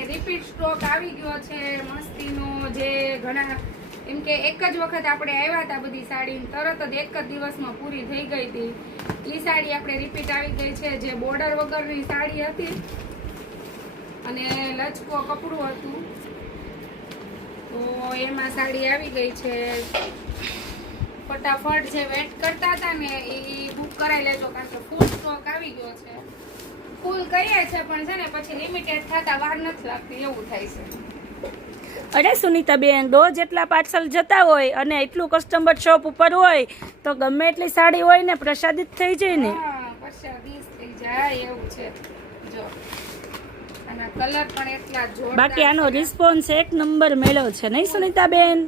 આપણે repeat stock આવી ગયો છે મસ્તીનો, જે ઘણા એમ કે એક જ વખત આપણે આવ્યા હતા બધી સાડી, તરત જ એક જ દિવસમાં પૂરી થઈ ગઈ હતી. એ સાડી આપણે રિપીટ આવી ગઈ છે, જે બોર્ડર વગરની સાડી હતી અને લચકો કપડું હતું, તો એમાં સાડી આવી ગઈ છે. ફટાફટ જે વેટ કરતા હતા ને એ બુક કરાવી લેજો, કારણ કે ફૂલ સ્ટોક આવી ગયો છે. ફૂલ કહીએ છે પણ છે ને પછી લિમિટેડ થતા વાર નથી લાગતી, એવું થાય છે. અરે સુનીતાબેન, રોજ એટલા પાર્સલ જતા હોય અને એટલું કસ્ટમર શોપ ઉપર હોય તો ગમે એટલી સાડી હોય ને પ્રસાદિત થઈ જાય ને. હા, પ્રસાદિત થઈ જાય એવું છે. જો આના કલર પણ એટલા જોરદાર. બાકી આનો રિસ્પોન્સ એક નંબર મળ્યો છે નહીં સુનીતાબેન?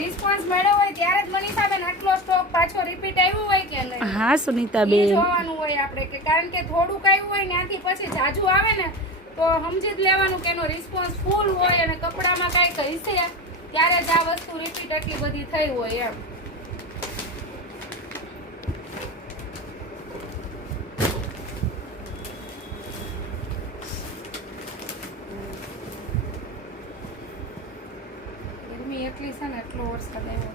રિસ્પોન્સ મળ્યો હોય ત્યારે જ મનીષાબેન આટલો સ્ટોક પાછો રિપીટ આવ્યો હોય કે નહીં, હા સુનીતાબેન, એ જોવાનું હોય આપણે, કે કારણ કે થોડુંક આવ્યું હોય ત્યાંથી પછી જાજુ આવે ને તો સમજી જ લેવાનું કે એનો રિસ્પોન્સ ફૂલ હોય અને કપડામાં કાંઈક હશે ત્યારે જ આ વસ્તુ રિપીટ એટલી બધી થઈ હોય એમ. ગરમી એટલી છે ને, એટલો વરસાદ આવ્યો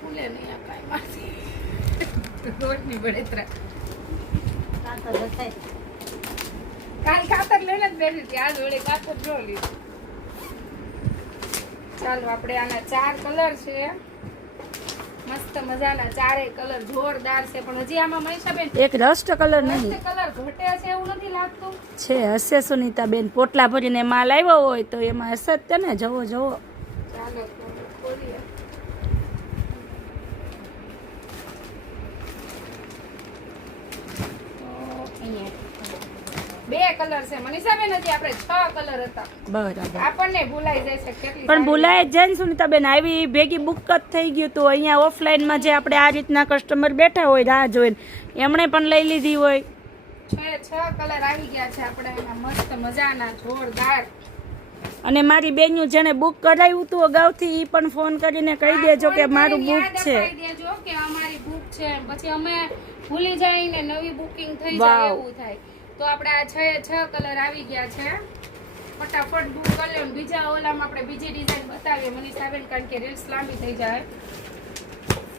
ફૂલે નહીં આ કાંઈ માંથી રોજની બળેતરા. કાલ ખાતર લઈને જ બેઠી હતી, આજ વડે ખાતર જો લીધું. ચાલો આપણે આના 4 કલર છે, મસ્ત મજાના 4 કલર જોરદાર છે. પણ હજી આમાં મનીષાબેન એક રસ્ટ કલર નહીં કલર ઘટે છે એવું નથી લાગતું? છે, હશે સુનીતાબેન. પોટલા ભરીને માલ આવ્યો હોય તો એમાં હશે જ તે ને. જવો જવો. ચાલો તો ખોલીએ. બે કલર છે મનીષાબેન, હજી આપણે 6 કલર હતા. બરાબર. આપણને ભૂલાઈ જાય છે કેટલી પણ ભૂલાય જ જાય ને સુનીતાબેન, આવી ભેગી બુક જ થઈ ગયું હતું. અહીંયા ઓફલાઈનમાં જે આપણે આ રીતના કસ્ટમર બેઠા હોય રાહ જોઈને, એમણે પણ લઈ લીધી હોય. 6 કલર આવી ગયા છે આપણે એમાં, મસ્ત મજાના જોરદાર. અને મારી બેન્યું જેને બુક કરાવ્યું હતું અગાઉથી એ પણ ફોન કરીને કહી દેજો કે મારું બુક છે. કહી દેજો કે અમારી બુક છે, પછી અમે ભૂલી જાય ને નવી બુકિંગ થઈ જાય એવું થાય. તો આપણે આ 6 કલર આવી ગયા છે. ફટાફટ બુક કરી લો. બીજા ઓલામાં આપણે બીજી ડિઝાઇન બતાવીએ મનીષાબેન, કારણ કે રીલ્સ લાંબી થઈ જાય.